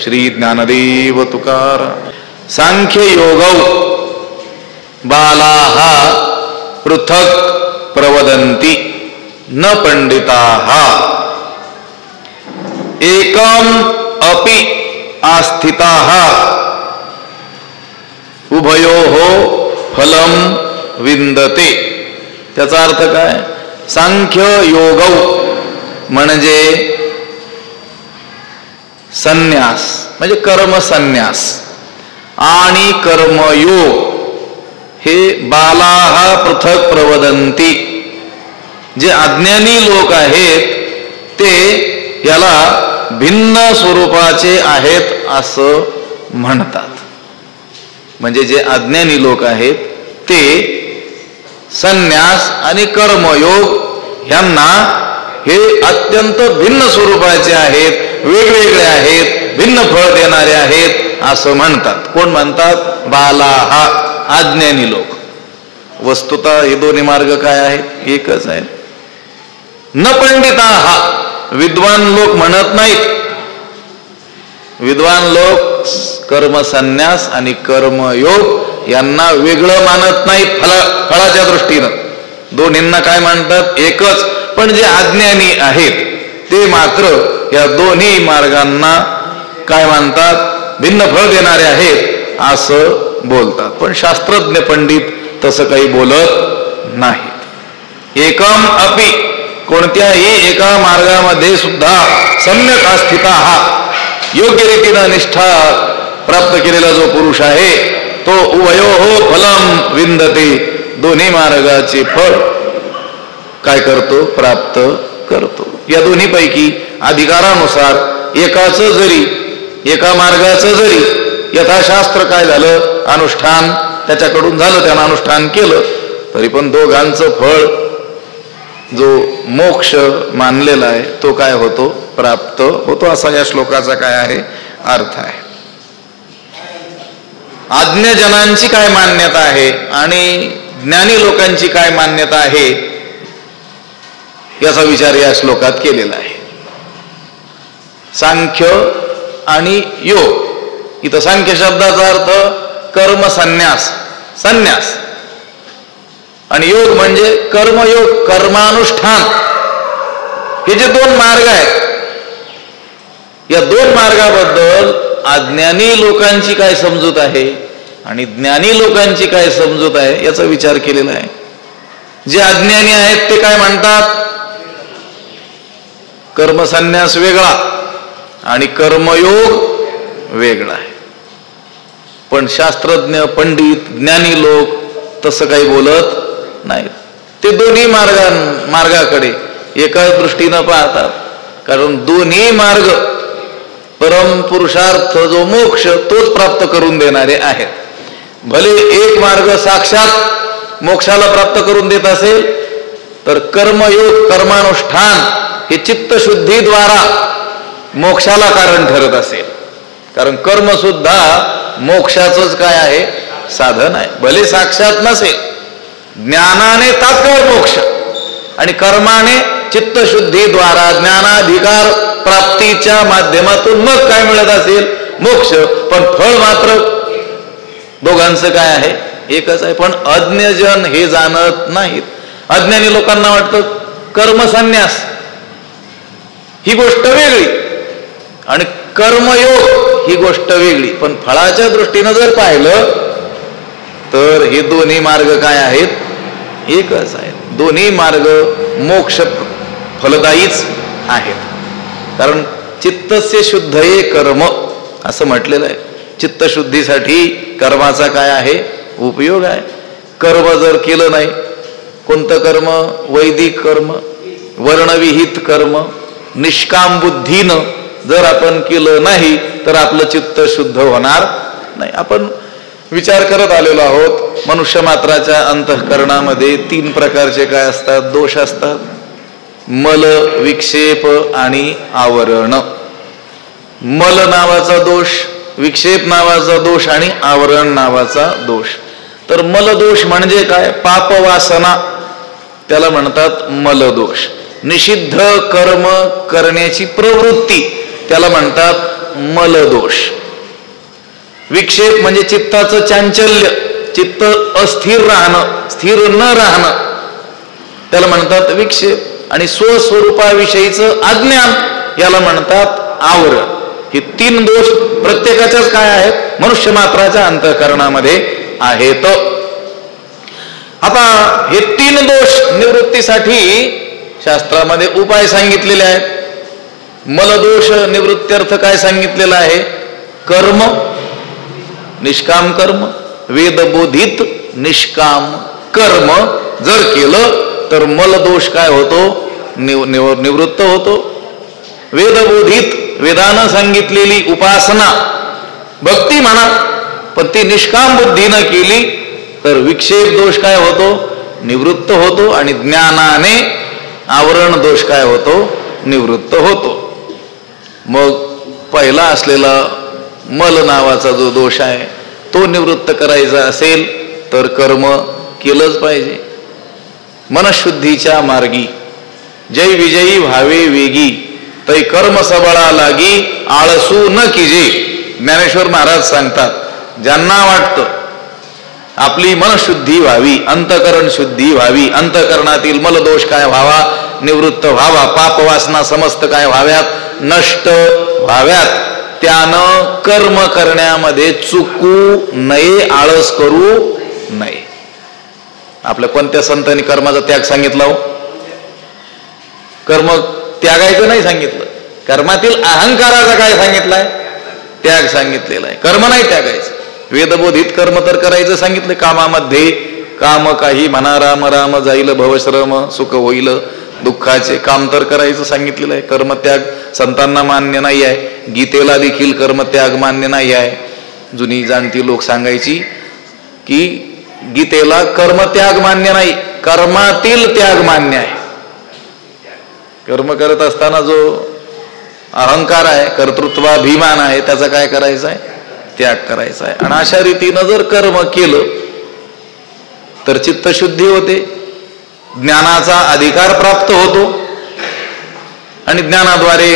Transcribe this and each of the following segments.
श्री ज्ञानदेव तुकाराम. सांख्य योगौ बालाः पृथक् प्रवदन्ति न पंडिताः. एकम अपि आस्थिताः उभयोः फलम विंदते. त्याचा अर्थ काय? सांख्य योगौ म्हणजे संन्यास म्हणजे कर्म संन्यास आणि कर्मयोग हे बालाः पृथक प्रवदंती. जे अज्ञानी लोक आहेत ते याला भिन्न स्वरूपाचे आहेत असं म्हणतात. म्हणजे जे अज्ञानी लोक आहेत ते संन्यास आणि कर्मयोग यांना हे अत्यंत भिन्न स्वरूपाचे आहेत, वेगवेगळे आहेत, भिन्न फळ देणारे आहेत असं म्हणतात. कोण म्हणतात? बालाः, अज्ञानी लोक. वस्तुतः हे दोन्ही मार्ग काय आहेत? एकच आहे. न पंडिताः, विद्वान लोक म्हणत नाहीत. विद्वान लोक कर्म संन्यास आणि कर्मयोग यांना वेगळं मानत नाहीत फळाच्या दृष्टीनं. दोन्हींना काय म्हणतात? एकच. पण जे अज्ञानी आहेत ते मात्र या दोन्ही मार्गांना काय मानतात? भिन्न फळ देणारे आहेत असं बोलतात. पण शास्त्रज्ञ पंडित तसं काही बोलत नाहीत. एकम अपि, कोणत्याही एका मार्गामध्ये सुद्धा सम्यक आस्थिताः, योग्य रीतीनं निष्ठा प्राप्त केलेला जो पुरुष आहे तो उभयोः फलम विंदते, दोन्ही मार्गाचे फळ काय करतो? प्राप्त करतो. या दोन्ही पैकी अधिकारानुसार एका मार्गाचं जरी यथाशास्त्र काय झालं, अनुष्ठान त्याच्याकडून झालं, त्यानं अनुष्ठान केलं, तरी पण दोघांचं फळ जो मोक्ष मानलेला आहे तो काय होतो? प्राप्त होतो. असा या श्लोकाचा काय आहे? अर्थ आहे. अज्ञजनांची काय मान्यता आहे आणि ज्ञानी लोकांची काय मान्यता आहे याचा विचार या श्लोकात केलेला आहे. सांख्य आणि योग. इथं सांख्य शब्दाचा अर्थ कर्म संन्यास, संन्यास, आणि योग म्हणजे कर्मयोग, कर्मानुष्ठान. हे जे दोन मार्ग आहेत या दोन मार्गाबद्दल अज्ञानी लोकांची काय समजूत आहे आणि ज्ञानी लोकांची काय समजूत आहे याचा विचार केलेला आहे. जे अज्ञानी आहेत ते काय म्हणतात? कर्मसन्यास वेगळा आणि कर्मयोग वेगळा आहे. पण शास्त्रज्ञ पंडित ज्ञानी लोक तसं काही बोलत नाहीत. ते दोन्ही मार्गाकडे एकाच दृष्टीनं पाहतात. कारण दोन्ही मार्ग परम पुरुषार्थ जो मोक्ष तोच प्राप्त करून देणारे आहेत. भले एक मार्ग साक्षात मोक्षाला प्राप्त करून देत असेल तर कर्मयोग, कर्मानुष्ठान हे चित्तशुद्धीद्वारा मोक्षाला कारण ठरत असेल. कारण कर्म सुद्धा मोक्षाचंच काय आहे? साधन आहे. भले साक्षात नसेल, ज्ञानाने तात्काळ मोक्ष आणि कर्माने चित्तशुद्धीद्वारा ज्ञानाधिकार प्राप्तीच्या माध्यमातून मग काय मिळत असेल? मोक्ष. पण फळ मात्र दोघांचं काय आहे? एकच आहे. पण अज्ञजन हे जाणत नाहीत. अज्ञानी लोकांना वाटतं कर्मसन्यास ही गोष्ट वेगळी आणि कर्मयोग ही गोष्ट वेगळी. पण फळाच्या दृष्टीनं जर पाहिलं तर हे दोन्ही मार्ग काय आहेत? एकच आहेत. दोन्ही मार्ग मोक्ष फलदायीच आहेत. कारण चित्तस्य शुद्धये कर्म असं म्हटलेलं आहे. चित्तशुद्धीसाठी कर्माचा काय आहे? उपयोग आहे. कर्म जर केलं नाही, कोणतं कर्म? वैदिक कर्म, वर्णविहित कर्म, निष्काम बुद्धीनं जर आपण केलं नाही तर आपलं चित्त शुद्ध होणार नाही. आपण विचार करत आलेलो आहोत. मनुष्य मात्राच्या अंतःकरणामध्ये 3 प्रकारचे काय असतात? दोष असतात. मल, विक्षेप आणि आवरण. मल नावाचा दोष, विक्षेप नावाचा दोष आणि आवरण नावाचा दोष. तर मलदोष म्हणजे काय? पापवासना, त्याला म्हणतात मलदोष. निषिद्ध कर्म करण्याची प्रवृत्ती त्याला म्हणतात मलदोष. विक्षेप म्हणजे चित्ताचं चांचल्य, चित्त अस्थिर राहणं, स्थिर न राहणं, त्याला म्हणतात विक्षेप. आणि स्वस्वरूपाविषयीचं अज्ञान याला म्हणतात आवरण. हे तीन दोष प्रत्येकाच्याच काय आहेत, मनुष्य मात्राच्या अंतःकरणामध्ये आहेत. आता हे तीन दोष निवृत्तीसाठी शास्त्रामध्ये उपाय सांगितलेले आहेत. मलदोष निवृत्त्यर्थ काय सांगितलेलं आहे? कर्म, निष्काम कर्म, वेदबोधित निष्काम कर्म जर केलं तर मलदोष काय होतो? निवृत्त होतो. वेदबोधित, वेदानं सांगितलेली उपासना, भक्ती म्हणा, पण ती निष्काम बुद्धीनं केली तर विक्षेप दोष काय होतो? निवृत्त होतो. आणि ज्ञानाने आवरण दोष काय होतो? निवृत्त होतो. मग पहिला असलेला मल नावाचा जो दोष आहे तो निवृत्त करायचा असेल तर कर्म केलंच पाहिजे. मनशुद्धीच्या मार्गी जय विजयी व्हावे वेगी, तै कर्म सबळा लागी आळसू न कीजे. ज्ञानेश्वर महाराज सांगतात, ज्यांना वाटतं आपली मनशुद्धी व्हावी, अंतकरण शुद्धी व्हावी, अंतकरणातील मलदोष काय व्हावा, निवृत्त व्हावा, पाप वासना समस्त काय व्हाव्यात, नष्ट व्हाव्यात, त्यानं कर्म करण्यामध्ये चुकू नये, आळस करू नये. आपल्या कोणत्या संतांनी कर्माचा त्याग सांगितला हो? कर्म त्यागायचं नाही सांगितलं. कर्मातील अहंकाराचा काय सांगितलाय? त्याग सांगितलेला आहे. कर्म नाही त्यागायचं. वेदबोधित कर्म तर करायचं सांगितलं. कामामध्ये काम काही म्हणा, राम राम जाईल भवश्रम, सुख होईल दुःखाचे काम तर करायचं सांगितलेलं आहे. कर्मत्याग संतांना मान्य नाही आहे. गीतेला देखील कर्मत्याग मान्य नाही आहे. जुनी जाणती लोक सांगायची की गीतेला कर्मत्याग मान्य नाही, कर्मातील त्याग मान्य आहे. कर्म करत असताना जो अहंकार आहे, कर्तृत्वाभिमान आहे, त्याचा काय करायचा आहे? त्याग करायचा आहे. आणि अशा रीतीनं जर कर्म केलं तर चित्तशुद्धी होते, ज्ञानाचा अधिकार प्राप्त होतो, आणि ज्ञानाद्वारे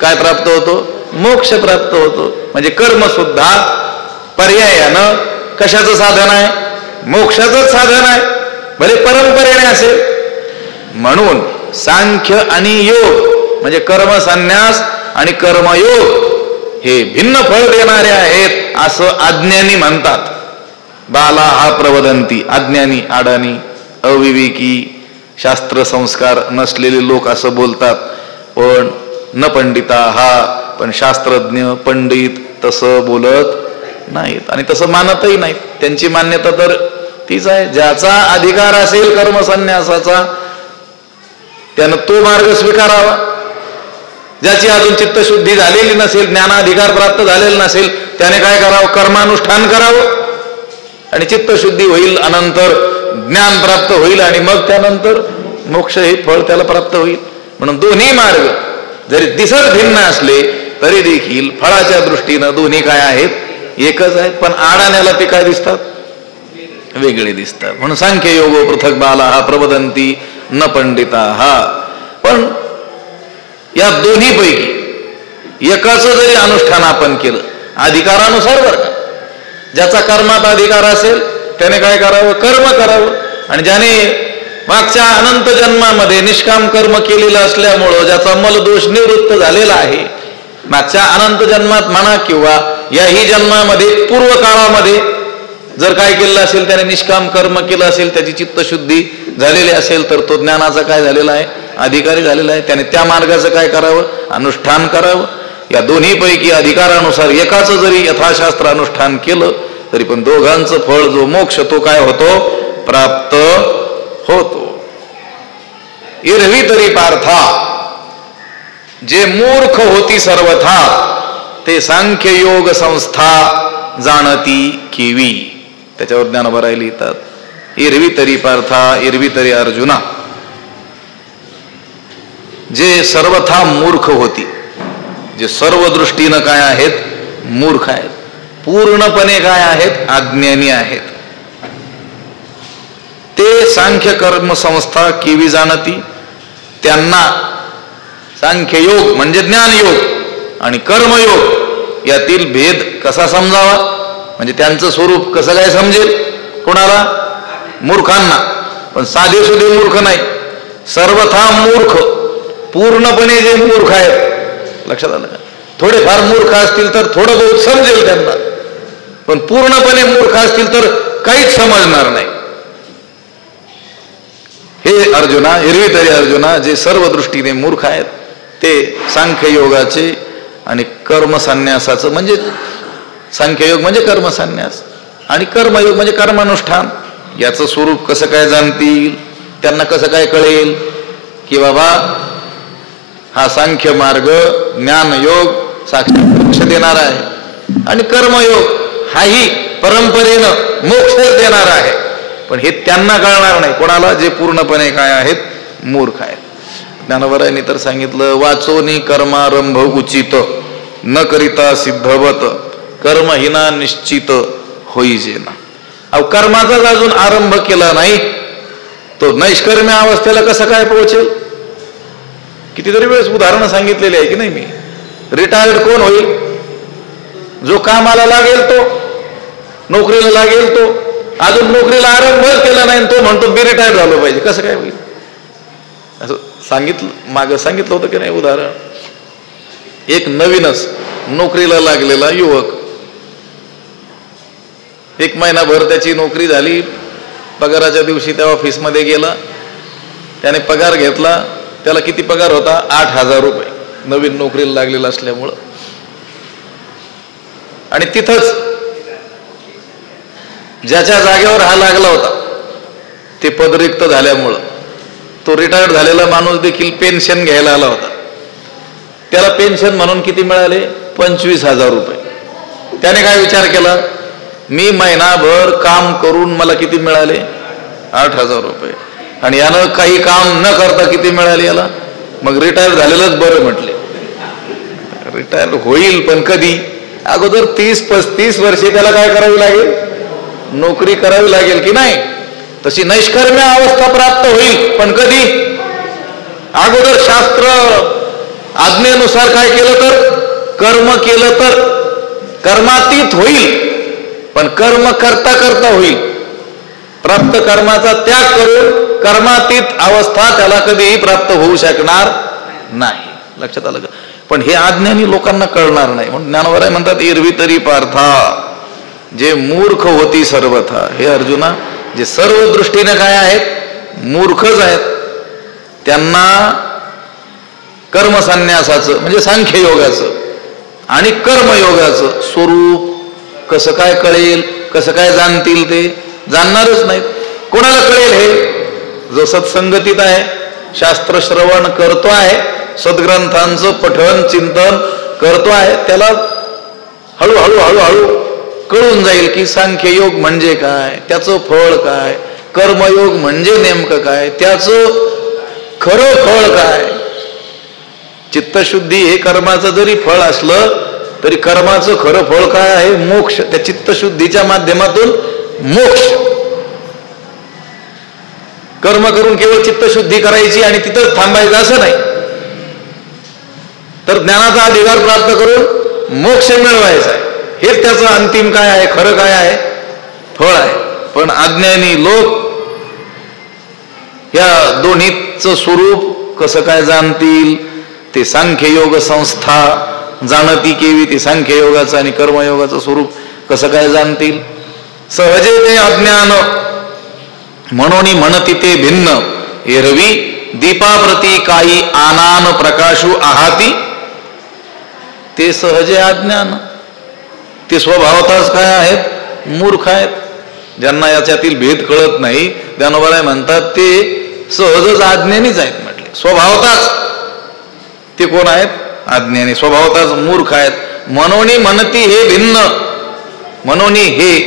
काय प्राप्त होतो? मोक्ष प्राप्त होतो. म्हणजे कर्म सुद्धा पर्यायानं कशाचं साधन आहे? मोक्षाचंच साधन आहे, भले परंपरेने असेल. म्हणून सांख्य आणि योग म्हणजे कर्म संन्यास आणि कर्मयोग हे भिन्न फळ देणारे आहेत असं अज्ञानी म्हणतात. बाला हा प्रवदंती, अज्ञानी, अडाणी, अविवेकी, शास्त्र संस्कार नसलेले लोक असं बोलतात. पण न पंडिता हा, पण शास्त्रज्ञ पंडित तसं बोलत नाहीत आणि तसं मानतही नाहीत. त्यांची मान्यता तर तीच आहे, ज्याचा अधिकार असेल कर्मसन्यासाचा त्यानं तो मार्ग स्वीकारावा. ज्याची अजून चित्तशुद्धी झालेली नसेल, ज्ञानाधिकार प्राप्त झालेला नसेल, त्याने काय करावं? कर्मानुष्ठान करावं. आणि चित्तशुद्धी होईल, अनंतर ज्ञान प्राप्त होईल, आणि मग त्यानंतर मोक्ष हे फळ त्याला प्राप्त होईल. म्हणून दोन्ही मार्ग जरी दिसत भिन्न असले तरी देखील फळाच्या दृष्टीनं दोन्ही काय आहेत? एकच आहेत. पण आडाण्याला ते काय दिसतात? वेगळे दिसतात. म्हणून सांख्य योगो पृथक बाला हा प्रवदंती न पंडिता हा. पण या दोन्ही पैकी एकाचं जरी अनुष्ठान आपण केलं अधिकारानुसार, बरं का, ज्याचा कर्मात अधिकार असेल त्याने काय करावं? कर्म करावं. आणि ज्याने मागच्या अनंत जन्मामध्ये निष्काम कर्म केलेलं असल्यामुळं ज्याचा मलदोष निवृत्त झालेला आहे, मागच्या अनंत जन्मात म्हणा किंवा याही जन्मामध्ये पूर्व काळामध्ये जर काय केलं असेल, त्याने निष्काम कर्म केलं असेल, त्याची चित्तशुद्धी झालेली असेल, तर तो ज्ञानाचा काय झालेला आहे? अधिकारी झालेला आहे. त्याने त्या मार्गाचं काय करावं? अनुष्ठान करावं. या दोन्ही पैकी अधिकारानुसार एकाचं जरी यथाशास्त्र अनुष्ठान केलं तरी पण दोघांचं फळ जो मोक्ष तो काय होतो? प्राप्त होतो. इरवी तरी पार्था, जे मूर्ख होती सर्वथा, ते सांख्य योग संस्था जाणती केवी. त्याच्यावर ज्ञानोबा लिहितात, इरवी तरी पार्था, इरवी तरी अर्जुना, जे सर्वथा मूर्ख होती, जे सर्व दृष्टीनं काय आहेत? मूर्ख आहेत, पूर्णपणे काय आहेत? अज्ञानी आहेत. ते सांख्य कर्म संस्था केवी जाणती, त्यांना सांख्ययोग म्हणजे ज्ञानयोग आणि कर्मयोग यातील भेद कसा समजावा, म्हणजे त्यांचं स्वरूप कसं काय समजेल कोणाला? मूर्खांना. पण साधे सुधे मूर्ख नाही, सर्वथा मूर्ख, पूर्णपणे जे मूर्ख आहेत. लक्षात आलं का? थोडेफार मूर्ख असतील तर थोडं बहुत समजेल त्यांना, पण पूर्णपणे मूर्ख असतील तर काहीच समजणार नाही. हे अर्जुना, हिरवी तरी अर्जुना, जे सर्व दृष्टीने मूर्ख आहेत ते सांख्ययोगाचे आणि कर्मसन्यासाचं, म्हणजे सांख्ययोग म्हणजे कर्मसन्यास आणि कर्मयोग म्हणजे कर्मानुष्ठान, याचं स्वरूप कसं काय जाणतील? त्यांना कसं काय कळेल की बाबा हा सांख्य मार्ग ज्ञानयोग साक्षात मोक्ष देणारा आहे आणि कर्मयोग हाही परंपरेनं मोक्ष देणारा आहे. पण हे त्यांना कळणार नाही. कोणाला? जे पूर्णपणे काय आहेत? मूर्ख आहेत. ज्ञानोबरायांनी तर सांगितलं, वाचोनी कर्मारंभ उचित न करिता सिद्धवत कर्महीना निश्चित होईजेना. अहो, कर्माचाच अजून आरंभ केला नाही तो नैष्कर्म्य अवस्थेला कसं काय पोहोचेल? कितीतरी वेळेस उदाहरणं सांगितलेली आहे की नाही मी. रिटायर्ड कोण होईल? जो कामाला लागेल तो, नोकरीला लागेल तो, अजून नोकरीला आरंभच केला नाही तो म्हणतो मी रिटायर्ड झालो पाहिजे. कसं काय होईल? असं सांगितलं, मागं सांगितलं होतं की नाही उदाहरण. एक नवीनच नोकरीला लागलेला युवक, एक महिनाभर त्याची नोकरी झाली, पगाराच्या दिवशी त्या ऑफिसमध्ये गेला, त्याने पगार घेतला. त्याला किती पगार होता? 8,000 रुपये, नवीन नोकरीला लागलेला असल्यामुळं. आणि तिथंच ज्याच्या जागेवर हा लागला होता ते पद रिक्त झाल्यामुळं तो रिटायर्ड झालेला माणूस देखील पेन्शन घ्यायला आला होता. त्याला पेन्शन म्हणून किती मिळाले? 25,000 रुपये. त्याने काय विचार केला? मी महिनाभर काम करून मला किती मिळाले? 8,000 रुपये. आणि यानं काही काम न करता किती मिळाले याला? मग रिटायर झालेलंच बरं म्हटले. रिटायर होईल पण कधी? अगोदर 30-35 वर्षे त्याला काय करावी लागेल? नोकरी करावी लागेल की नाही? तशी नैष्कर्म्य अवस्था प्राप्त होईल पण कधी? अगोदर शास्त्र आज्ञेनुसार काय केलं तर? कर्म केलं तर कर्मातीत होईल, पण कर्म करता करता होईल. प्राप्त कर्माचा त्याग करून कर्मातीत अवस्था त्याला कधीही प्राप्त होऊ शकणार नाही. लक्षात आलं का? पण हे अज्ञानी लोकांना कळणार नाही. म्हणून ज्ञानोबराय म्हणतात, एरवी तरी पार्था, जे मूर्ख होती सर्वथा. हे अर्जुना, जे सर्व दृष्टीने काय आहेत? मूर्खच आहेत. त्यांना कर्मसन्यासाचं म्हणजे सांख्ययोगाचं आणि कर्मयोगाचं स्वरूप कसं काय कळेल, कसं काय जाणतील? ते जाणणारच नाहीत. कोणाला कळेल हे? जो सत्संगतीत आहे, शास्त्र श्रवण करतो आहे, सद्ग्रंथांचं पठण चिंतन करतो आहे, त्याला हळूहळू हळूहळू कळून जाईल की सांख्ययोग म्हणजे काय, त्याचं फळ काय, कर्मयोग म्हणजे नेमकं काय, त्याचं खरं फळ काय. चित्तशुद्धी हे कर्माचं जरी फळ असलं तरी कर्माचं खरं फळ काय आहे? मोक्ष. त्या चित्तशुद्धीच्या माध्यमातून मोक्ष. कर्म करून केवळ चित्तशुद्धी करायची आणि तिथंच थांबायचं असं नाही, तर ज्ञानाचा अधिकार प्राप्त करून मोक्ष मिळवायचा आहे. हेच त्याचं अंतिम काय आहे? खरं काय आहे? फळ आहे. पण अज्ञानी लोक या दोन्हीचं स्वरूप कसं काय जाणतील? ते सांख्ययोग संस्था जाणती केवी, ते सांख्ययोगाचं आणि कर्मयोगाचं स्वरूप कसं काय जाणतील? सहजे ते अज्ञान म्हणून म्हणती ते भिन्न, एरवी दीपाप्रती काही आनान प्रकाशू आहाती. ते सहजे अज्ञान, ते स्वभावतःच काय आहेत? मूर्ख आहेत. ज्यांना याच्यातील भेद कळत नाही, ज्ञानोबराय म्हणतात ते सहजच अज्ञानीच आहेत म्हटले. स्वभावतःच ते कोण आहेत? अज्ञानी. स्वभावतःच मूर्ख आहेत. म्हणून म्हणती हे भिन्न, म्हणून हे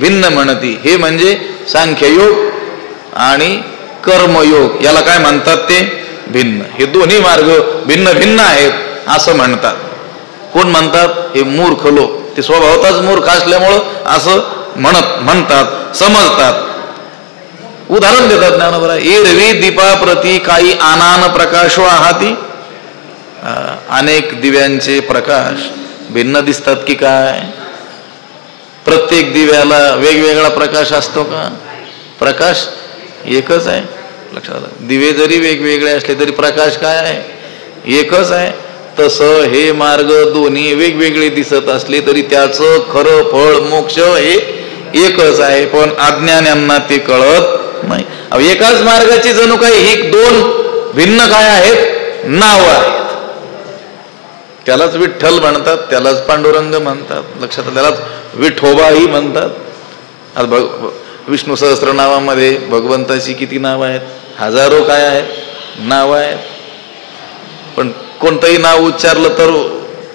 भिन्न म्हणती. हे म्हणजे सांख्ययोग आणि कर्मयोग, याला काय म्हणतात? ते भिन्न. हे दोन्ही मार्ग भिन्न भिन्न आहेत असं म्हणतात. कोण म्हणतात? हे मूर्ख लोक. ते स्वभावतःच मूर्ख असल्यामुळं असं म्हणतात, समजतात. उदाहरण देतात ज्ञानोबराय, एरवी दीपाप्रती काही आनान प्रकाशो आहाती. अनेक दिव्यांचे प्रकाश भिन्न दिसतात की काय? प्रत्येक दिव्याला वेगवेगळा प्रकाश असतो का? प्रकाश एकच आहे. लक्षात आलं? दिवे जरी वेगवेगळे असले तरी प्रकाश काय आहे? एकच आहे. तसं हे मार्ग दोन्ही वेगवेगळे दिसत असले तरी त्याचं खरं फळ मोक्ष हे एकच आहे. पण अज्ञान्यांना ते कळत नाही. एकाच मार्गाची जणू काही ही दोन भिन्न काय आहेत? नाव आहेत. त्यालाच विठ्ठल म्हणतात, त्यालाच पांडुरंग म्हणतात. लक्षात, त्यालाच विठोबाही म्हणतात. आता विष्णू सहस्त्रनामामध्ये भगवंताची किती नाव आहेत? हजारो काय आहेत? नाव आहेत. पण कोणतंही नाव उच्चारलं तर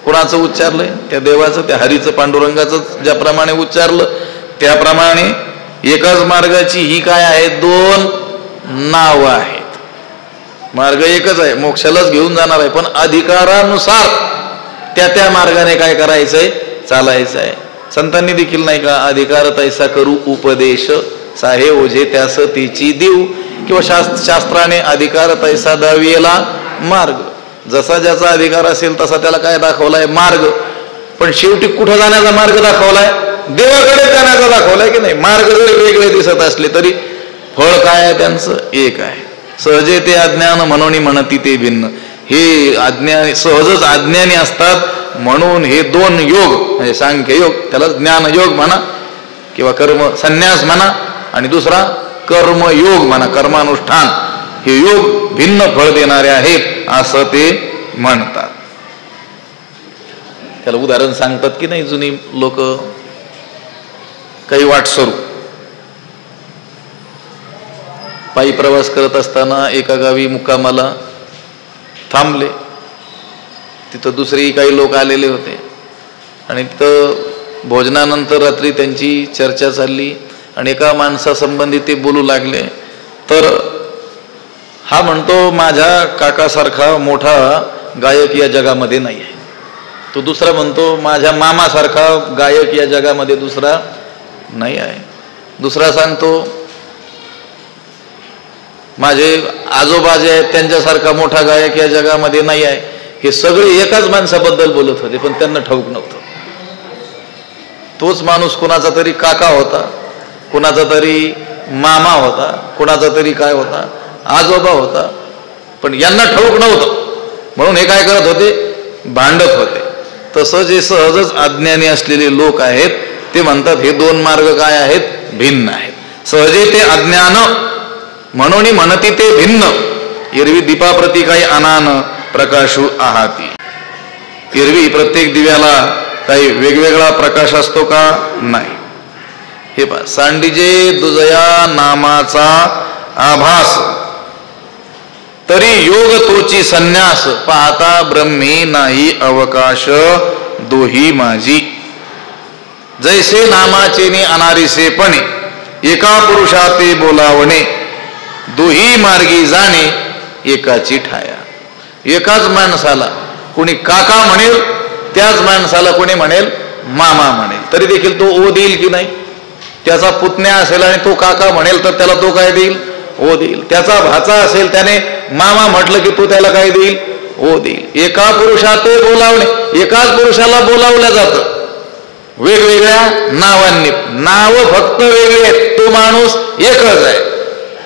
कोणाचं उच्चारलंय? त्या देवाचं, त्या हरीचं, पांडुरंगाचं ज्याप्रमाणे उच्चारलं त्याप्रमाणे एकाच मार्गाची ही काय आहे? दोन नाव आहेत. मार्ग एकच आहे, मोक्षालाच घेऊन जाणार आहे. पण अधिकारानुसार त्या मार्गाने काय करायचंय? चालायचं आहे. संतांनी देखील नाही का, अधिकार तैसा करू उपदेश, साहे ओझे त्यास तिची देऊ. किंवा शास्त्राने अधिकार तैसा दाविला मार्ग. जसा ज्याचा अधिकार असेल तसा त्याला काय दाखवलाय? मार्ग. पण शेवटी कुठं जाण्याचा मार्ग दाखवलाय? देवाकडे जाण्याचा दाखवलाय की नाही? मार्ग जरी वेगळे दिसत असले तरी फळ काय आहे त्यांचं? एक आहे. सहजे ते अज्ञान म्हणून म्हणती ते भिन्न. हे अज्ञान सहजच अज्ञानी असतात म्हणून हे दोन योग म्हणजे सांख्य योग, त्याला ज्ञान योग म्हणा किंवा कर्म संन्यास म्हणा, आणि दुसरा कर्मयोग म्हणा, कर्मानुष्ठान. हे योग भिन्न फळ देणारे आहेत असं ते म्हणतात. त्याला उदाहरण सांगतात की नाही जुनी लोक. काही वाटसरू पायी प्रवास करत असताना एका गावी मुक्कामाला थांबले. तिथं दुसरी काही लोक आलेले होते आणि तिथं भोजनानंतर रात्री त्यांची चर्चा चालली आणि एका माणसासंबंधी ते बोलू लागले. तर हा म्हणतो माझ्या काकासारखा मोठा गायक या जगामध्ये नाही आहे. तो दुसरा म्हणतो माझ्या मामासारखा गायक या जगामध्ये दुसरा नाही आहे. दुसरा सांगतो माझे आजोबा जे आहेत त्यांच्यासारखा मोठा गायक या जगामध्ये नाही आहे. हे सगळे एकाच माणसाबद्दल बोलत होते पण त्यांना ठाऊक नव्हतं. तोच माणूस कुणाचा तरी काका होता, कुणाचा तरी मामा होता, कुणाचा तरी काय होता, आजोबा होता, पण यांना ठाऊक नव्हतं. म्हणून हे काय करत होते? भांडत होते. तसं जे सहजच अज्ञानी असलेले लोक आहेत ते म्हणतात हे दोन मार्ग काय आहेत? भिन्न आहेत. सहजे ते अज्ञान म्हणून म्हणती ते भिन्न. एरवी दीपाप्रती काही अनान प्रकाशू आहाती. एरवी प्रत्येक दिव्याला काही वेगवेगळा प्रकाश असतो का? नाही. हे पहा, सांडीजे दुजया नामाचा आभास, तरी योग तोची संन्यास, पाहता ब्रह्मी नाही अवकाश दोही माझी. जैसे नामाचेने अनारिसेपणे, एका पुरुषाते बोलावणे, दोही मार्गी जाणे एकाची ठाया. एकाच माणसाला कोणी काका म्हणेल, त्याच माणसाला कोणी म्हणेल मामा म्हणेल, तरी देखील तो ओ देईल की नाही? त्याचा पुतण्या असेल आणि तो काका म्हणेल तर त्याला तो काय देईल? ओ देईल. त्याचा भाचा असेल त्याने मामा म्हटलं की तो त्याला काय देईल? ओ देईल. एका पुरुषाते बोलावणे, एकाच पुरुषाला बोलावलं जातं वेगवेगळ्या नावांनी. नाव फक्त वेगळे आहेत, तो माणूस एकच आहे.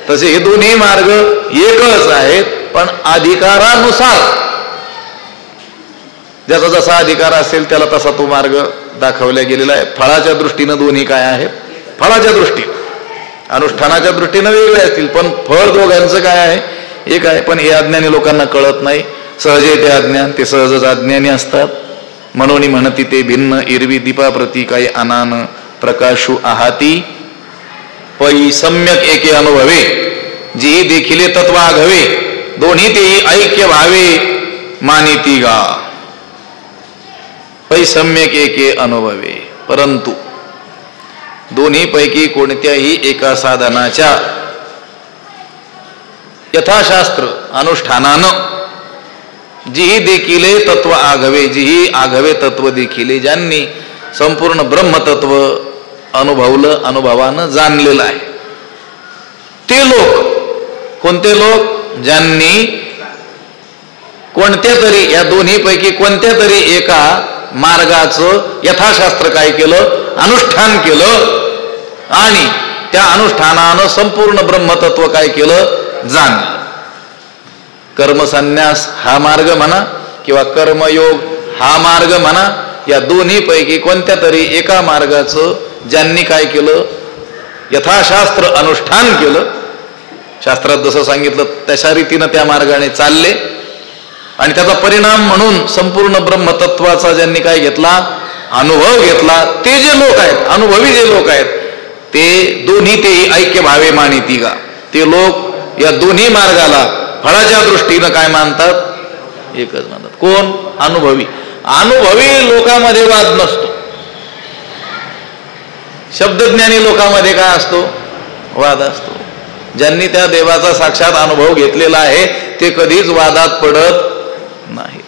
तसे हे दोन्ही मार्ग एकच आहेत, पण अधिकारानुसार ज्याचा जसा अधिकार असेल त्याला तसा तो मार्ग दाखवला गेलेला आहे. फळाच्या दृष्टीनं दोन्ही काय आहेत? फळाच्या दृष्टीने, अनुष्ठानाच्या दृष्टीनं वेगळे असतील पण फळ दोघांचं काय आहे? एक आहे. पण हे अज्ञानी लोकांना कळत नाही. सहजे ते अज्ञान, ते सहजच अज्ञानी असतात. म्हणून म्हणती ते भिन्न. एरवी दीपाप्रती काही अनान प्रकाशू आहाती, पै सम्यक एके अनुभवे, जी देखिले तत्व आघवे, दोन्ही तेही ऐक्य भावे मानिती गा. पै सम्यक एके अनुभवे, परंतु दोन्ही पैकी कोणत्याही एका साधनाच्या यथाशास्त्र अनुष्ठानानं जीही देखिले तत्व आघवे, जीही आघवे तत्व देखिले, ज्यांनी संपूर्ण ब्रह्मतत्व अनुभवलं, अनुभवानं जाणलेलं आहे, ते लोक. कोणते लोक? ज्यांनी कोणत्या तरी या दोन्ही पैकी कोणत्या तरी एका मार्गाचं यथाशास्त्र काय केलं, अनुष्ठान केलं आणि त्या अनुष्ठानानं संपूर्ण ब्रह्मतत्व काय केलं, जाणलं. कर्मसन्यास हा मार्ग म्हणा किंवा कर्मयोग हा मार्ग म्हणा, या दोन्ही पैकी कोणत्या तरी एका मार्गाचं ज्यांनी काय केलं, यथाशास्त्र अनुष्ठान केलं, शास्त्रात जसं सांगितलं तशा रीतीनं त्या मार्गाने चालले आणि त्याचा परिणाम म्हणून संपूर्ण ब्रह्मतत्वाचा ज्यांनी काय घेतला, अनुभव घेतला, ते जे लोक आहेत, अनुभवी जे लोक आहेत, ते दोन्ही तेही ऐक्य भावे मानिती का, ते लोक या दोन्ही मार्गाला फळाच्या दृष्टीनं काय मानतात, एकच मानतात. कोण, अनुभवी. अनुभवी लोकांमध्ये वाद नसतो. शब्दज्ञानी लोकांमध्ये काय असतो, वाद असतो. ज्यांनी त्या देवाचा साक्षात अनुभव घेतलेला आहे ते कधीच वादात पडत नाही.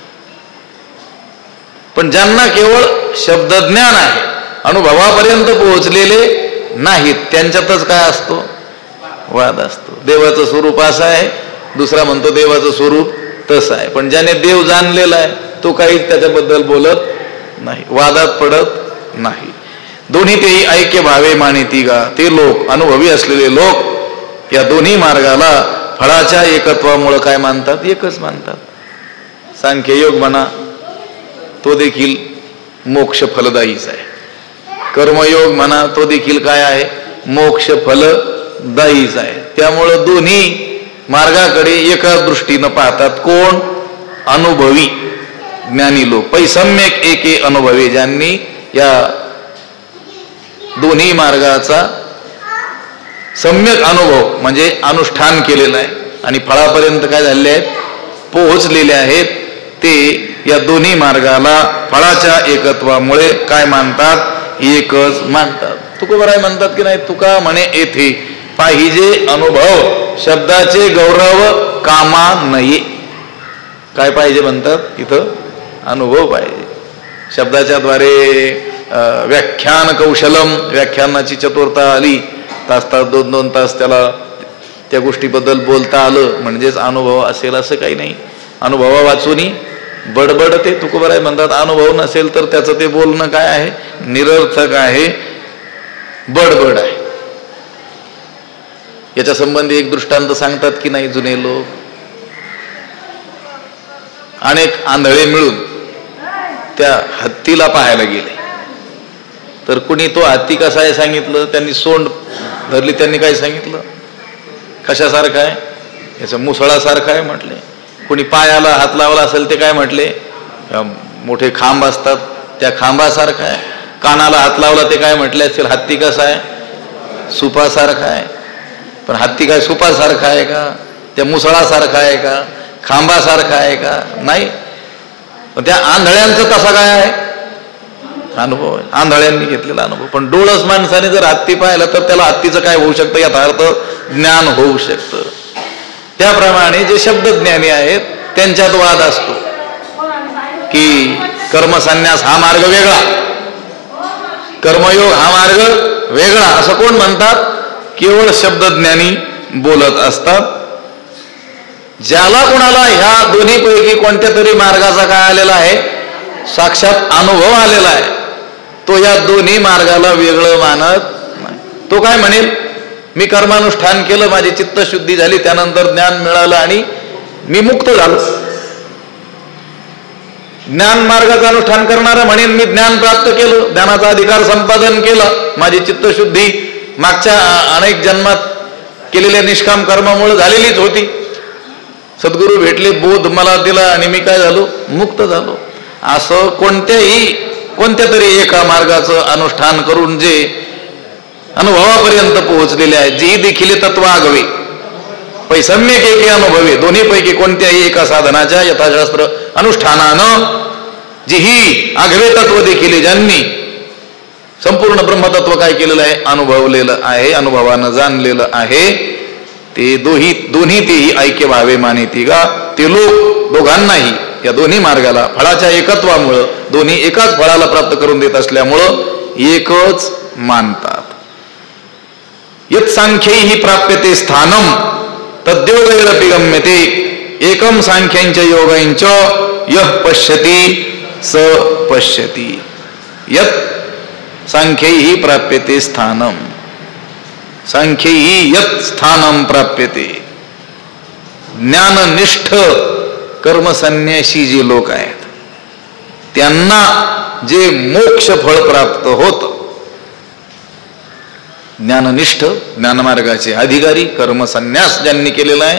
पण ज्यांना केवळ शब्दज्ञान आहे, अनुभवापर्यंत पोहोचलेले नाहीत, त्यांच्यातच काय असतो, वाद असतो. देवाचं स्वरूप असं आहे, दुसरा म्हणतो देवाचं स्वरूप तसं आहे. पण ज्याने देव जाणलेला आहे तो काहीच त्याच्याबद्दल बोलत नाही, वादात पडत नाही. दोन्ही तेही ऐक्य भावे मानिती का, ते लोक, अनुभवी असलेले लोक या दोन्ही मार्गाला फळाच्या एकत्वामुळे काय मानतात, एकच मानतात. सांख्ययोग म्हणा तो देखील मोक्ष फलदायीच आहे. कर्मयोग म्हणा तो देखील काय आहे, मोक्ष फलदायीच आहे. त्यामुळं दोन्ही मार्गाकडे एका दृष्टीनं पाहतात. कोण, अनुभवी ज्ञानी लोक. पैसम्यक एके अनुभवी, ज्यांनी या दोन्ही मार्गाचा सम्यक अनुभव म्हणजे अनुष्ठान केलेलं आहे आणि फळापर्यंत काय झालेले आहेत, पोहोचलेले आहेत, ते या दोन्ही मार्गाला फळाच्या एकत्वामुळे काय मानतात, एकच मानतात. तुकोबराय म्हणतात की नाही, तुका म्हणे येथे पाहिजे अनुभव, शब्दाचे गौरव कामा नये. काय पाहिजे म्हणतात, इथं अनुभव पाहिजे. शब्दाच्या द्वारे व्याख्यान कौशलम, व्याख्यानाची चतुरता आली, तास 2-2 तास त्याला त्या गोष्टीबद्दल बोलता आलं म्हणजेच अनुभव असेल असं काही नाही. अनुभवा वाचूनी बडबडते. तुकोबराय म्हणतात अनुभव नसेल तर त्याचं ते बोलणं काय आहे, निरर्थक आहे, बडबड आहे. याच्या संबंधी एक दृष्टांत सांगतात की नाही जुने लोक. अनेक आंधळे मिळून त्या हत्तीला पाहायला गेले, तर कुणी तो हत्ती कसा आहे सांगितलं, त्यांनी सोंड धरली, त्यांनी काय सांगितलं, कशासारखं आहे, याचं मुसळासारखं आहे म्हटले. कुणी पायाला हात लावला असेल ते काय म्हटले, मोठे खांब असतात त्या खांबासारखं आहे. कानाला हात लावला ते काय म्हटले असेल, हत्ती कसा आहे, सुपासारखा आहे. पण हत्ती काय सुपासारखा आहे का, त्या मुसळासारखा आहे का, खांबासारखा आहे का, नाही. पण त्या आंधळ्यांचं तसा काय आहे, अनुभव आहे, आंधळ्यांनी घेतलेला अनुभव. पण डोळस माणसाने जर हत्ती पाहिलं तर त्याला हत्तीचं काय होऊ शकतं, याचा अर्थ ज्ञान होऊ शकतं. त्याप्रमाणे जे शब्दज्ञानी आहेत त्यांच्यात वाद असतो की कर्मसन्यास हा मार्ग वेगळा, कर्मयोग हा मार्ग वेगळा, असं कोण म्हणतात, केवळ शब्दज्ञानी बोलत असतात. ज्याला कोणाला ह्या दोन्ही पैकी कोणत्या तरी मार्गाचा काय आलेला आहे, साक्षात अनुभव आलेला आहे, तो या दोन्ही मार्गाला वेगळं मानत नाही. तो काय म्हणेल, मी कर्मानुष्ठान केलं, माझी चित्तशुद्धी झाली, त्यानंतर ज्ञान मिळालं आणि मी मुक्त झालो. ज्ञान मार्गाचं अनुष्ठान करणारा म्हणेन मी ज्ञान प्राप्त केलं, ज्ञानाचा अधिकार संपादन केलं, माझी चित्तशुद्धी मागच्या अनेक जन्मात केलेल्या निष्काम कर्मामुळे झालेलीच होती, सद्गुरू भेटले, बोध मला दिला आणि मी काय झालो, मुक्त झालो. असं कोणत्या तरी एका मार्गाचं अनुष्ठान करून जे अनुभवापर्यंत पोहोचलेले आहेत, जी देखील तत्व आगवे पैसम्यक एके अनुभवे, दोन्ही पैकी कोणत्याही एका साधनाच्या यथाशास्त्र अनुष्ठानानं जी ही आगवे तत्व देखील ज्यांनी संपूर्ण ब्रह्मतत्व काय केलेलं आहे, अनुभवलेलं आहे, अनुभवानं जाणलेलं आहे, ते दोन्ही तेही ऐक्य भावे मानिती का, ते लोक दोघांनाही या दोन्ही मार्गाला फळाच्या एकत्वामुळं दोन्ही एकाच फळाला प्राप्त करून देत असल्यामुळं एकच मानतात. यत् सांख्यैहि प्राप्यते स्थानम तद्योगैरपि गम्यते एकम सांख्यंच योगैंच यः पश्यति स पश्यति यत् सांख्यैहि प्राप्यते स्थानम, सांख्यैहि यत् स्थानम प्राप्यते. ज्ञाननिष्ठ कर्मसन्यासी जे लोक आहेत त्यांना जे मोक्ष फळ प्राप्त होत, ज्ञाननिष्ठ ज्ञानमार्गाचे अधिकारी कर्मसन्यास ज्यांनी केलेला आहे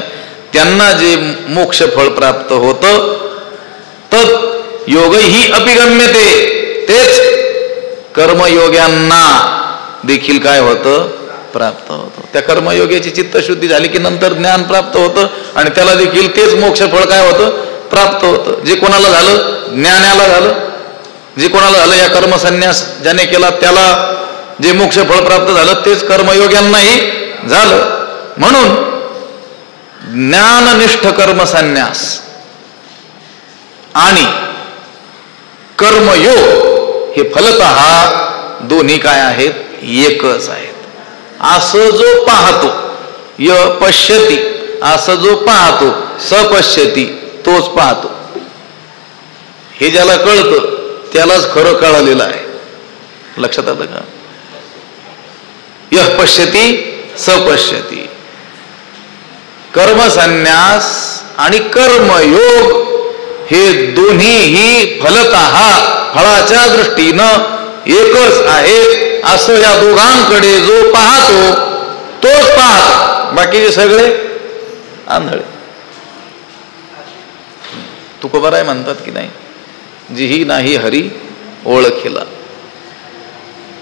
त्यांना जे मोक्ष फळ प्राप्त होत, तत् योगही अपिगम्यते, तेच कर्मयोग्यांना देखील काय होतं, प्राप्त होतं. त्या कर्मयोग्याची चित्तशुद्धी झाली की नंतर ज्ञान प्राप्त होतं आणि त्याला देखील तेच मोक्ष फळ काय होतं, प्राप्त होतं. जे कोणाला झालं, ज्ञानाला झालं. जे कोणाला झालं, या कर्मसन्यास ज्याने केला त्याला जे मोक्ष फळ प्राप्त झालं तेच कर्मयोग्यांनाही झालं. म्हणून ज्ञाननिष्ठ कर्मसन्यास आणि कर्मयोग हे फलतः दोन्ही काय आहेत, एकच आहेत. असं जो पाहतो, य पश्यती, असं जो पाहतो, स पश्यती, तोच पाहतो. हे ज्याला कळतं त्यालाच खरं कळलेलं आहे. लक्षात आलं का? यः पश्यती स पश्यती. कर्मसन्यास आणि कर्मयोग हे दोन्हीही फलतः फळाच्या दृष्टीनं एकच आहेत. असं या दोघांकडे जो पाहतो तोच पाहतो, बाकीचे सगळे आंधळे. तुकोबाराय म्हणतात की नाही, जिही नाही हरी ओळखिला.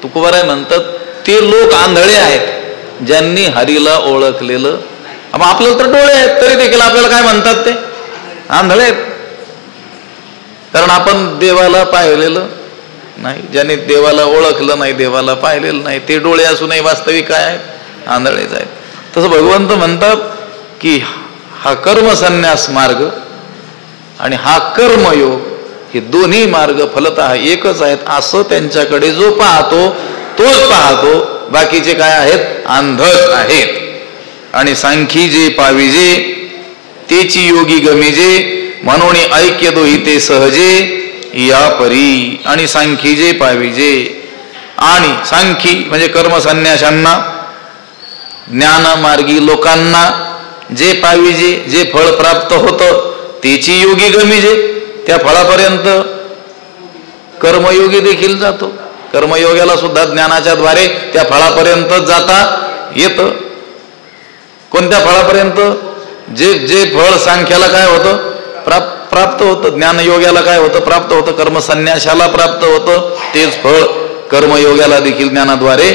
तुकोबाराय म्हणतात ते लोक आंधळे आहेत ज्यांनी हरीला ओळखलेलं. अब आपल्याला तर डोळे आहेत तरी देखील आपल्याला काय म्हणतात, ते आंधळे आहेत. कारण आपण देवाला पाहिलेलं नाही. ज्यांनी देवाला ओळखलं नाही, देवाला पाहिलेलं नाही, ते डोळे असूनही वास्तविक काय आहेत, आंधळेच आहेत. तसं भगवंत म्हणतात की हा कर्मसन्यास मार्ग आणि हा कर्मयोग हे दोन्ही मार्ग फलतः एकच आहेत. असं त्यांच्याकडे जो पाहतो तोच पाहतो, बाकीचे काय आहेत, अंधच आहेत. आणि सांखी जे पाविजे तेची योगी गमिजे, म्हणून ऐक्य दोहिते सहजे या परी. आणि सांखी जे पाविजे, आणि सांखी म्हणजे कर्मसन्याशांना, ज्ञानमार्गी लोकांना जे पाविजे, जे फळ प्राप्त होतं, तेची योगी गमिजे, त्या फळापर्यंत कर्मयोगी देखील जातो. कर्मयोग्याला सुद्धा ज्ञानाच्या द्वारे त्या फळापर्यंत जाता येतं. कोणत्या फळापर्यंत? जे जे फळ सांख्याला काय होतं, प्राप्त होतं, ज्ञानयोग्याला काय होतं, प्राप्त होतं, कर्मसन्यासाला प्राप्त होतं, तेच फळ कर्मयोग्याला देखील ज्ञानाद्वारे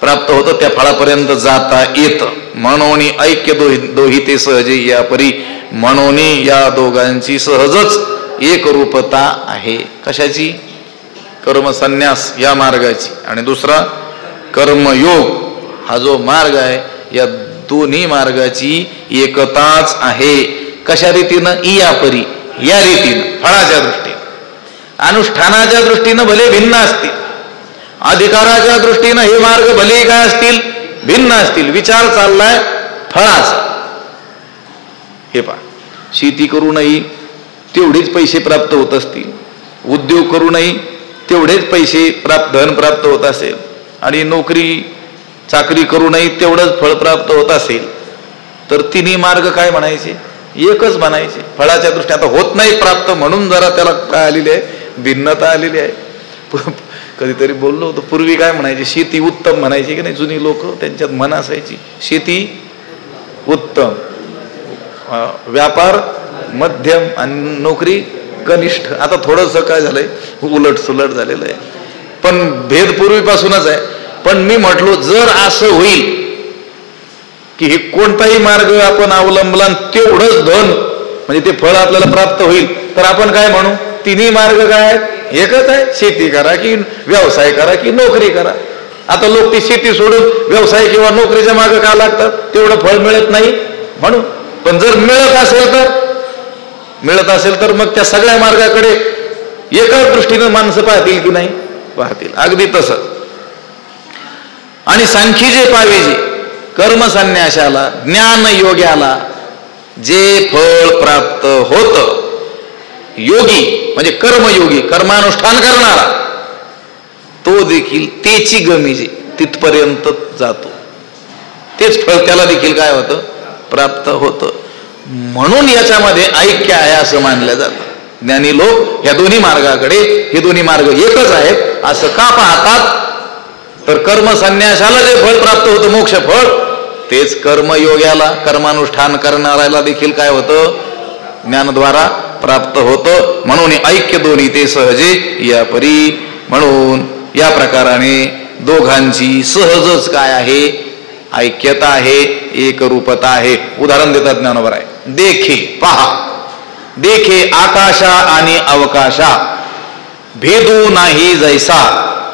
प्राप्त होतं. त्या फळापर्यंत जाता येतं. म्हणून ऐक्य दोहिते सहजे या परी. म्हणून या दोघांची सहजच एक रूपता आहे. कशाची? कर्मसन्यास या मार्गाची, आणि दुसरा कर्मयोग हा जो मार्ग आहे, या दोन्ही मार्गाची एकताच आहे. कशा रीतीनं? या परी, या रीतीनं, फळाच्या दृष्टीनं. अनुष्ठानाच्या दृष्टीनं भले भिन्न असतील, अधिकाराच्या दृष्टीनं हे मार्ग भले काय असतील, भिन्न असतील. विचार चाललाय फळाचा. हे पहा, शेती करूनही तेवढेच पैसे प्राप्त होत असतील, उद्योग करूनही तेवढेच पैसे धन प्राप्त होत असेल, आणि नोकरी चाकरी करूनही तेवढंच फळ प्राप्त होत असेल, तर तिन्ही मार्ग काय म्हणायचे? एकच म्हणायचे. फळाच्या दृष्टीने आता होत नाही प्राप्त म्हणून जरा त्याला काय आलेली आहे, भिन्नता आलेली आहे. कधीतरी बोललो होतो, पूर्वी काय म्हणायचे, शेती उत्तम म्हणायची की नाही जुनी लोक, त्यांच्यात म्हण असायची, शेती उत्तम, व्यापार मध्यम आणि नोकरी कनिष्ठ. आता थोडंसं काय झालंय, उलट सुलट झालेलं आहे, पण भेद पूर्वीपासूनच आहे. पण मी म्हटलो, जर असं होईल की हे कोणताही मार्ग आपण अवलंबला तेवढंच धन म्हणजे ते फळ आपल्याला प्राप्त होईल, तर आपण काय म्हणू, तिन्ही मार्ग काय आहेत, एकच आहे. शेती करा की व्यवसाय करा की नोकरी करा. आता लोक ती शेती सोडून व्यवसाय किंवा नोकरीच्या मार्ग का लागतात, तेवढं फळ मिळत नाही म्हणून. पण जर मिळत असेल तर मग त्या सगळ्या मार्गाकडे एकाच दृष्टीनं माणसं पाहतील की नाही, पाहतील. अगदी तसं. आणि सांखी जे पाविजे, कर्मसन्यासाला, ज्ञानयोग्याला जे फळ प्राप्त होतं योगी म्हणजे कर्मयोगी, कर्मानुष्ठान करणारा, तो देखील तेची गमिजे तिथपर्यंत जातो, तेच फळ त्याला देखील काय होतं, प्राप्त होतं. म्हणून याच्यामध्ये ऐक्य आहे असं मानलं जातं. ज्ञानी लोक या दोन्ही मार्गाकडे, हे दोन्ही मार्ग एकच आहेत असं का पाहतात, तर कर्म संन्यासाला जे फळ प्राप्त होतं मोक्ष फळ, तेच कर्मयोग्याला, कर्मानुष्ठान करणाऱ्याला देखील काय होतं, ज्ञानद्वारा प्राप्त होतं. म्हणून ऐक्य दोन्ही ते सहजे या परी. म्हणून या प्रकाराने दोघांची सहजच काय आहे, ऐक्यता आहे, एकरूपता आहे. उदाहरण देतात ज्ञानोबा आहे. देखे, पहा, देखे आकाशा आणि अवकाशा, भेदू नाही जैसा,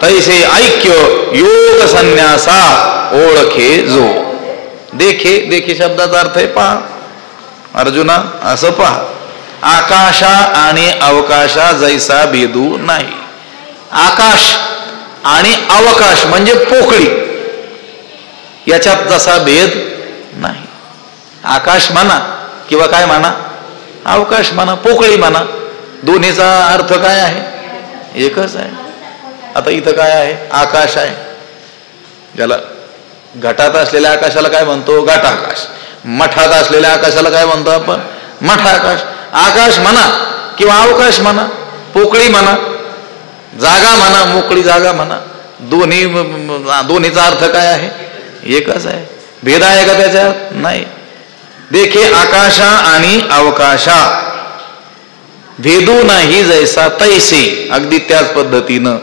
तैसे ऐक्य योग संन्यासा ओळखे जो. देखे, देखे शब्दाचा अर्थ आहे पहा. अर्जुना असं पहा, आकाशा आणि अवकाशा जैसा भेदू नाही. आकाश आणि अवकाश म्हणजे पोकळी, याच्यात जसा भेद नाही. आकाश म्हणा किंवा काय म्हणा, अवकाश म्हणा, पोकळी म्हणा, दोन्हीचा अर्थ काय आहे, एकच आहे. आता इथं काय आहे, आकाश आहे, ज्याला घटात असलेल्या आकाशाला काय म्हणतो, घटाकाश. मठात असलेल्या आकाशाला काय म्हणतो आपण, मठाकाश. आकाश म्हणा किंवा अवकाश म्हणा, पोकळी म्हणा, जागा म्हणा, मोकळी जागा म्हणा, दोन्हीचा अर्थ काय आहे, एकच आहे. भेद आहे का त्याच्यात, नाही. देखे आकाशा आणि अवकाशा, भेदू नाही जैसा तैसे, अगदी त्याच पद्धतीनं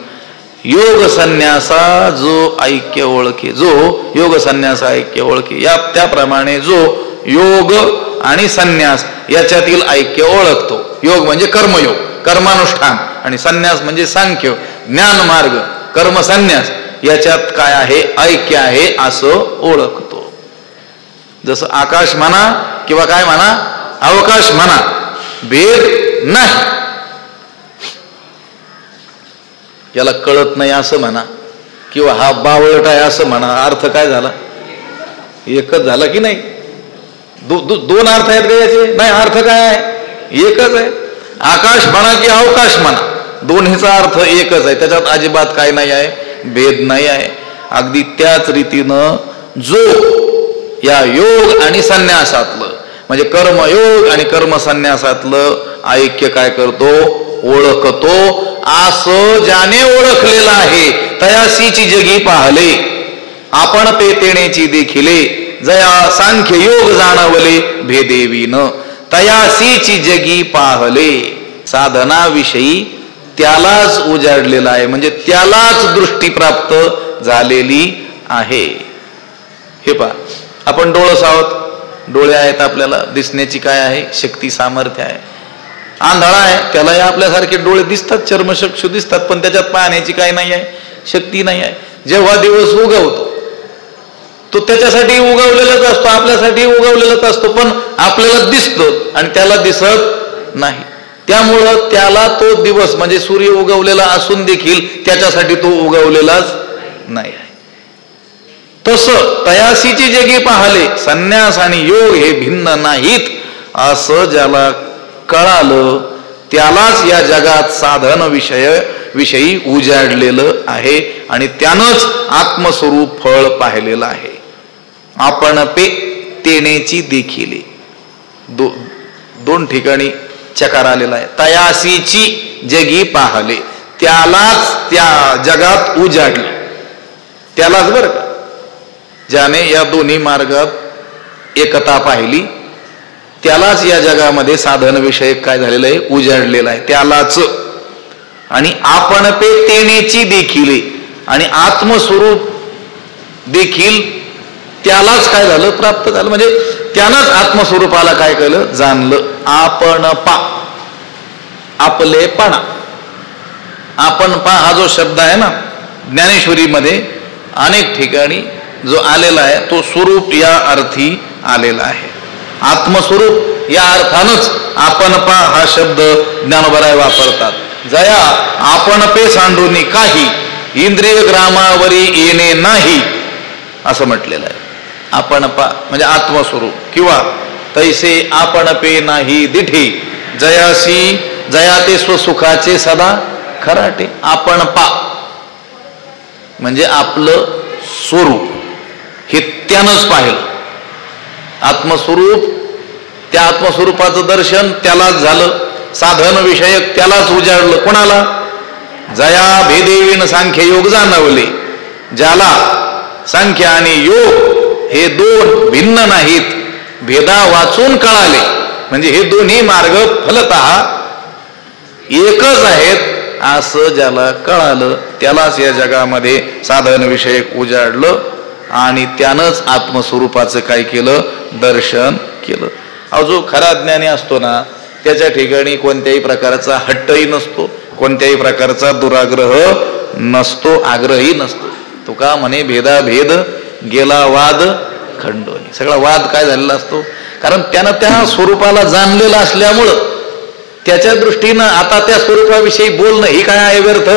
योग संन्यासा जो ऐक्य ओळखे, जो योग संन्यास ऐक्य ओळखे, या त्याप्रमाणे जो योग आणि संन्यास याच्यातील ऐक्य ओळखतो. योग म्हणजे कर्मयोग, कर्मानुष्ठान, आणि संन्यास म्हणजे सांख्य, ज्ञान मार्ग, कर्म संन्यास, याच्यात काय आहे, ऐक्य आहे असं ओळखतो. जसं आकाश म्हणा किंवा काय म्हणा, अवकाश म्हणा, भेद नाही. याला कळत नाही असं म्हणा किंवा हा बावळट आहे असं म्हणा, अर्थ काय झाला, एकच झाला की नाही. दोन अर्थ आहेत का याचे, नाही, अर्थ काय आहे, एकच आहे. आकाश म्हणा की अवकाश म्हणा, दोन्हीचा अर्थ एकच आहे, त्याच्यात अजिबात काय नाही आहे, भेद नाही आहे. अगदी त्याच रीतीनं जो या योग आणि संन्यासातलं म्हणजे कर्मयोग आणि कर्म संन्यासातलं ऐक्य काय करतो, ओळखतो. असं ज्याने ओळखलेलं आहे तयासीची जगी पाहले, आपण पेतेण्याची देखिले, जया सांख्य योग जाणवले भेदेवीन, तयासीची जगी पाहले. साधनाविषयी त्यालाच उजाडलेला आहे, म्हणजे त्यालाच दृष्टी प्राप्त झालेली आहे. हे पहा, आपण डोळस आहोत, डोळे आहेत, आपल्याला दिसण्याची काय आहे, शक्ती, सामर्थ्य आहे. आंधळा आहे, त्यालाही आपल्यासारखे डोळे दिसतात, चर्मचक्षु दिसतात, पण त्याच्यात पाहण्याची काय नाही आहे, शक्ती नाही आहे. जेव्हा दिवस उगवतो तो त्याच्यासाठी उगवलेलाच असतो, आपल्यासाठी उगवलेलाच असतो, पण आपल्याला दिसतो आणि त्याला दिसत नाही. त्यामुळं त्याला तो दिवस म्हणजे सूर्य उगवलेला असून देखील त्याच्यासाठी तो उगवलेलाच नाही आहे. तसं तयासीची जगी पाहले, संन्यास आणि योग हे भिन्न नाहीत असं ज्याला कळालं त्यालाच या जगात साधन विषयी उजाडलेलं आहे आणि त्यानंच आत्मस्वरूप फळ पाहिलेलं आहे. आपण पे तेनेची देखिले, दोन ठिकाणी चकार आलेला आहे. तयासीची जगी पाहले, त्यालाच त्या जगात उजाडले, त्यालाच बरं का, ज्याने या दोन्ही मार्गात एकता पाहिली त्यालाच या जगामध्ये साधन विषय काय झालेलं आहे, उजाडलेला आहे, त्यालाच. आणि आपण पे तेनेची देखिले, आणि आत्मस्वरूप देखील त्यालाच काय झालं, प्राप्त झालं, म्हणजे त्यानंच आत्मस्वरूपाला काय केलं, जाणलं. आपण पा, आपलेपणा, आपण पा हा जो शब्द आहे ना ज्ञानेश्वरीमध्ये अनेक ठिकाणी जो आलेला आहे तो स्वरूप या अर्थी आलेला आहे. आत्मस्वरूप या अर्थानच आपण पा हा शब्द ज्ञानोबराय वापरतात. जया आपण पे सांडूनी काही इंद्रिय ग्रामावरी येणे नाही असं म्हटलेलं आहे. आपण पा म्हणजे आत्मस्वरूप, किंवा तैसे आपण पे नाही दिठी जयासी जया ते स्वसुखाचे सदा खराटे. आपण पा म्हणजे आपलं स्वरूप हे त्यानंच पाहिलं. आत्मस्वरूप, त्या आत्मस्वरूपाचं दर्शन त्यालाच झालं, साधन विषयक त्यालाच उजाडलं. कोणाला? जया भेदेवीन सांख्य योग जाणवले. ज्याला सांख्य आणि योग हे दोन भिन्न नाहीत, भेदा वाचून कळाले, म्हणजे हे दोन्ही मार्ग फलतः एकच आहेत असं ज्याला कळालं, त्यालाच या जगामध्ये साधन विषयक उजाडलं आणि त्यानंच आत्मस्वरूपाचं काय केलं? दर्शन केलं. जो खरा ज्ञानी असतो ना, त्याच्या ठिकाणी कोणत्याही प्रकारचा हट्टही नसतो, कोणत्याही प्रकारचा दुराग्रह नसतो, आग्रही नसतो. तुका म्हणे भेदाभेद गेला वाद खंडोनी. सगळा वाद काय झालेला असतो? कारण त्यानं त्या स्वरूपाला जाणलेलं असल्यामुळं त्याच्या दृष्टीनं आता त्या स्वरूपाविषयी बोलणं ही काय आहे? व्यर्थ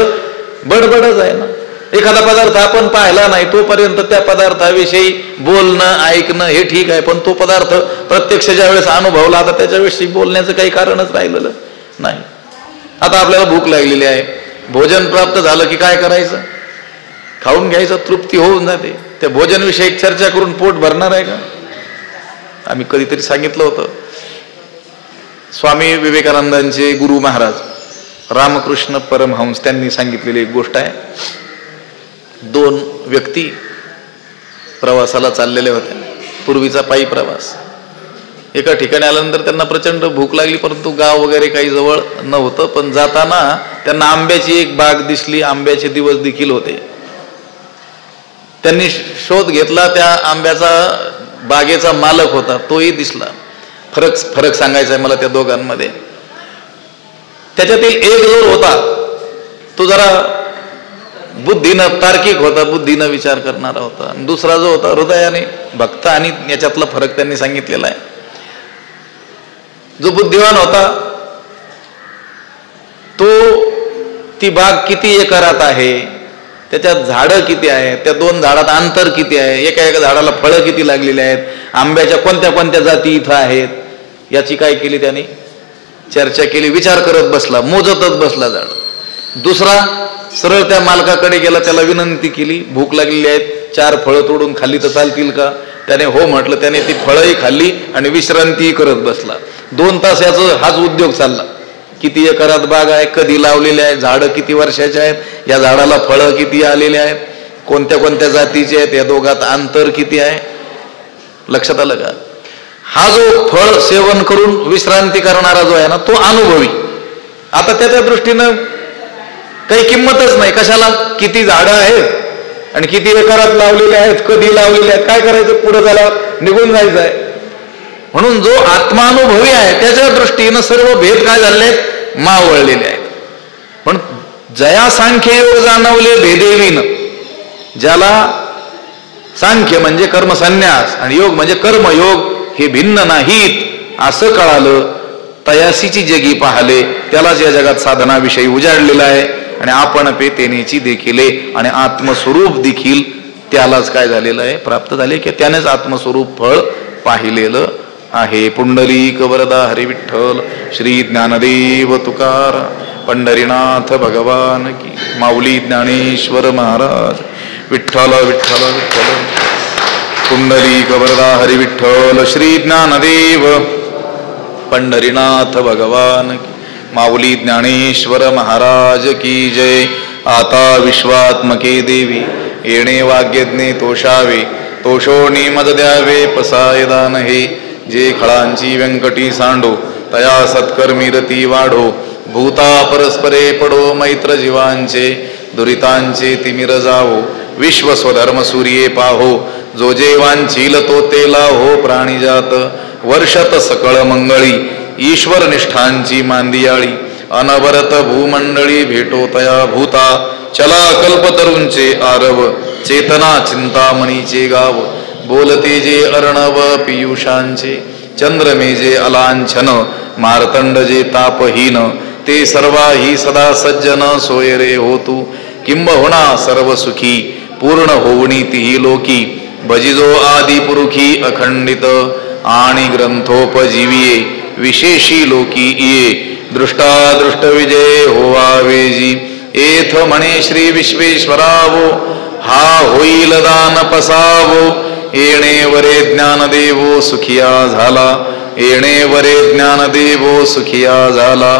बडबडच आहे ना. एखादा पदार्थ आपण पाहिला नाही तोपर्यंत त्या पदार्थाविषयी बोलणं ऐकणं हे ठीक आहे, पण तो पदार्थ प्रत्यक्ष ज्या वेळेस अनुभवला आता त्याच्याविषयी बोलण्याचं काही कारणच राहिलेलं नाही. आता आपल्याला भूक लागलेली आहे, भोजन प्राप्त झालं की काय करायचं? खाऊन घ्यायचं, तृप्ती होऊन जाते. त्या भोजनविषयी चर्चा करून पोट भरणार आहे का? आम्ही कधीतरी सांगितलं होतं, स्वामी विवेकानंदांचे गुरु महाराज रामकृष्ण परमहंस त्यांनी सांगितलेली एक गोष्ट आहे. दोन व्यक्ती प्रवासाला चाललेले होते, पूर्वीचा पायी प्रवास. एका ठिकाणी आल्यानंतर त्यांना प्रचंड भूक लागली, परंतु गाव वगैरे काही जवळ नव्हतं. पण जाताना त्यांना आंब्याची एक बाग दिसली, आंब्याचे दिवस देखील होते. त्यांनी शोध घेतला, त्या आंब्याचा बागेचा मालक होता, तोही दिसला. फरक सांगायचा आहे मला त्या दोघांमध्ये. त्याच्यातील एक जो होता तो जरा बुद्धीनं तार्किक होता, बुद्धीनं विचार करणारा होता. दुसरा जो होता हृदयाने भक्त, आणि याच्यातला फरक त्यांनी सांगितलेला आहे. जो बुद्धिवान होता तो ती बाग किती एकरात आहे, त्याच्यात झाडं किती आहेत, त्या दोन झाडात अंतर किती आहे, एका झाडाला फळं किती लागलेली आहेत, आंब्याच्या कोणत्या कोणत्या जाती इथं आहेत, याची काय केली त्यांनी? चर्चा केली, विचार करत बसला, मोजतच बसला झाड. दुसरा सरळ त्या मालकाकडे गेला, त्याला विनंती केली, भूक लागलेली आहेत, 4 फळं तोडून खाल्ली तर चालतील का? त्याने हो म्हटलं. त्याने ती फळंही खाल्ली आणि विश्रांतीही करत बसला. 2 तास याचा हाच उद्योग चालला. किती एकरात बाग आहे, कधी लावलेले आहे, झाडं किती वर्षाचे आहेत, या झाडाला फळं किती आलेले आहेत, कोणत्या कोणत्या जातीचे आहेत, या दोघात अंतर किती आहे. लक्षात आलं का? हा जो फळ सेवन करून विश्रांती करणारा जो आहे ना, तो अनुभवी. आता त्याच्या दृष्टीनं काही किंमतच नाही. कशाला? किती झाडं आहेत आणि किती एकरात लावलेले आहेत, कधी लावलेले आहेत, काय करायचं? पुढे झाला निघून जायचं आहे. म्हणून जो आत्मानुभवी आहे त्याच्या दृष्टीनं सर्व भेद काय झाले आहेत? मावळलेले आहेत. पण जया सांख्य योग जाणवले भेदेवीन, ज्याला सांख्य म्हणजे कर्मसन्यास आणि योग म्हणजे कर्मयोग हे भिन्न नाहीत असं कळालं, तयासीची जगी पाहले, त्यालाच या जगात साधनाविषयी उजाडलेला आहे. आणि आपण पेतेनेची देखील आणि आत्मस्वरूप देखील त्यालाच काय झालेलं आहे? प्राप्त झाले, की त्यानेच आत्मस्वरूप फळ पाहिलेलं आहे. पुंडलिक वरदा हरी विठ्ठल, श्री ज्ञानदेव तुकार, पंढरीनाथ भगवान की, माऊली ज्ञानेश्वर महाराज. विठ्ठल विठ्ठल विठ्ठल. पुंडलिक वरदा हरी विठ्ठल, श्री ज्ञानदेव पंढरीनाथ भगवान की, माऊली ज्ञानेश्वर महाराज की जय. आता विश्वात्मके देवी, येणे वाग्यज्ञे तोषावे, तोषोणी मद द्यावे पसाय दान हे. जे खळांची व्यंकटी सांडो, तया सत्कर्मी रती वाढो. भूता परस्परे पडो मैत्र जीवांचे, दुरितांचे तिमिर जावो. विश्व स्वधर्म सूर्ये पाहो, जो जे वांछील तो तेला हो प्राणीजात. वर्षत सकळ मंगळी, ईश्वर निष्ठांची मांदियाळी. अनवरत भूमंडळी भेटो तया भूता. चला कल्पतरूंचे आरव, चेतना चिंतामणीचे गाव. बोलते जे अर्णव पियुषांचे, चंद्रमे जे अलांछन. मार्तंड जे तापहीन, ते सर्वाही सदा सज्जन. सोय रे होतू किंबहुना सर्व सुखी, पूर्ण होवणी तिही लोकी. भजिजो आदि पुरुखी अखंडित, आणि ग्रंथोपजीविये विशेषी लोकी ये. दृष्टादृष्ट विजय होवावेजी एथ म्हणे श्री विश्वेश्वरावो हा होईल दान पसावो येणे वरे ज्ञान देवो सुखिया झाला येणे वरे ज्ञान देवो सुखिया झाला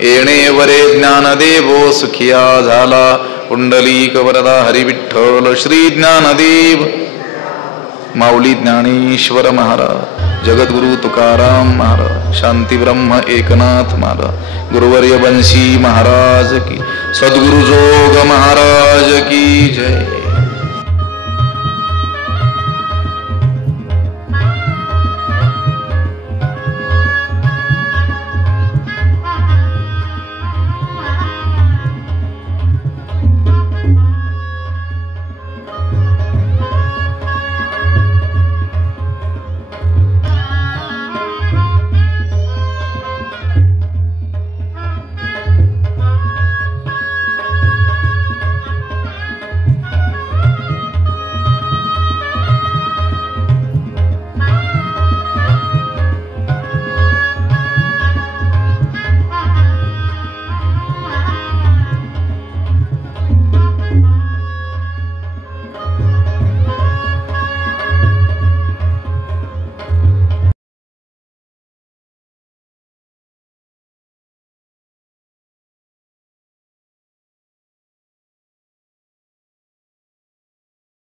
येणे वरे ज्ञान देवो सुखिया झाला पुंडलीक वरदा हरी विठ्ठल श्री ज्ञानदेव माऊली ज्ञानेश्वर महाराज जगद्गुरु तुकाराम महाराज शांती ब्रह्म एकनाथ महाराज गुरुवर्य बंशी महाराज की सद्गुरु जोग महाराज की जय।